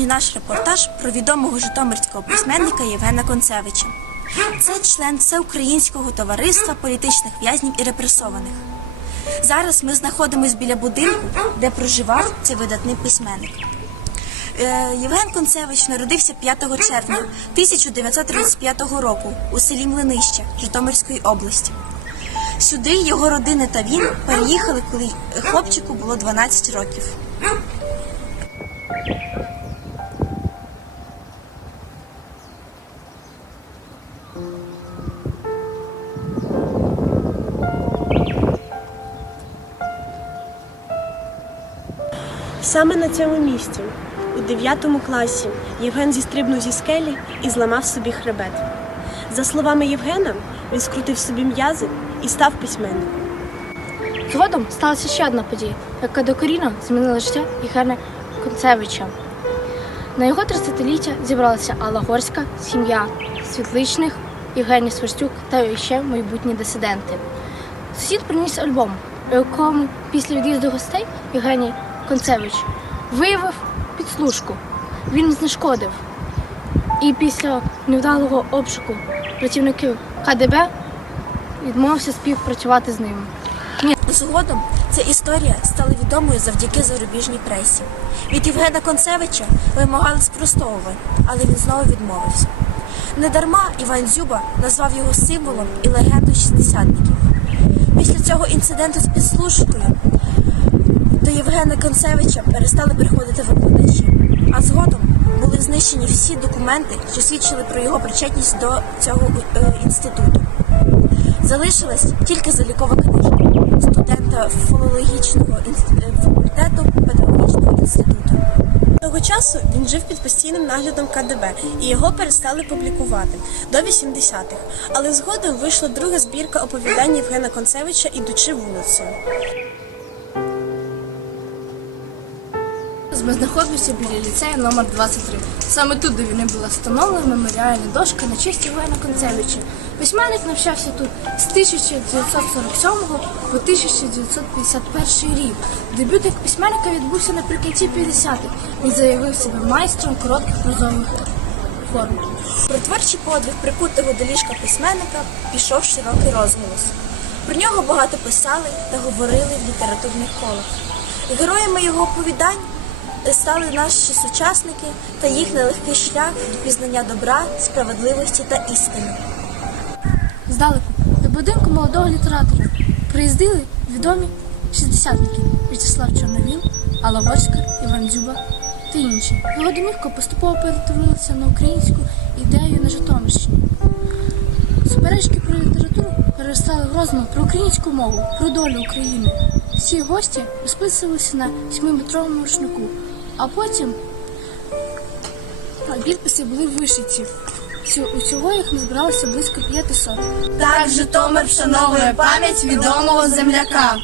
сьогодні наш репортаж про відомого житомирського письменника Євгена Концевича. Це член Всеукраїнського товариства політичних в'язнів і репресованих. Зараз ми знаходимося біля будинку, де проживав цей видатний письменник. Е, Євген Концевич народився 5 червня 1935 року у селі Млинище Житомирської області. Сюди його родина та він переїхали, коли хлопчику було 12 років. Саме на цьому місці, у 9 класі, Євген зістрибнув зі скелі і зламав собі хребет. За словами Євгена, він скрутив собі м'язи і став письменником. Згодом сталася ще одна подія, яка докорінно змінила життя Євгена Концевича. На його 30-ліття зібралася Алла Горська, сім'я Світличних, Євгеній Сверстюк та ще майбутні дисиденти. Сусід приніс альбом, у якому після від'їзду гостей Євгеній Концевич виявив підслужку. Він знешкодив. І після невдалого обшуку працівників КДБ відмовився співпрацювати з ними. Згодом ця історія стала відомою завдяки зарубіжній пресі. Від Євгена Концевича вимагали спростовувань, але він знову відмовився. Недарма Іван Дзюба назвав його символом і легендою шістдесятників. Після цього інциденту з підслужкою до Євгена Концевича перестали приходити викладачі, а згодом були знищені всі документи, що свідчили про його причетність до цього е, інституту. Залишилась тільки залікова книжка студента філологічного е, факультету педагогічного інституту. Того часу він жив під постійним наглядом КДБ, і його перестали публікувати до 80-х. Але згодом вийшла друга збірка оповідань Євгена Концевича «Ідучи вулицею». Ми знаходимося біля ліцею номер 23 Саме тут до війни була встановлена меморіальна дошка на честь Євгена Концевича. Письменник навчався тут з 1947 по 1951 рік. Дебют як письменника відбувся наприкінці 50-х. Він заявив себе майстром коротких прозових форм. Про творчий подвиг прикутого до ліжка письменника пішов широкий розголос. Про нього багато писали та говорили в літературних колах. Героями його оповідань стали наші сучасники та їх нелегкий шлях до пізнання добра, справедливості та істини. Здалеку до будинку молодого літератора приїздили відомі шістдесятники В'ячеслав Чорновіл, Алла Горська, Іван Дзюба та інші. Його домівка поступово перетворилася на українську ідею на Житомирщині. Суперечки про літературу перестали в розмов про українську мову, про долю України. Всі гості розписувалися на 7-метровому рушнику, а потім підписи були вишиті. Усього їх назбиралося близько 500. Так Житомир вшановує пам'ять відомого земляка.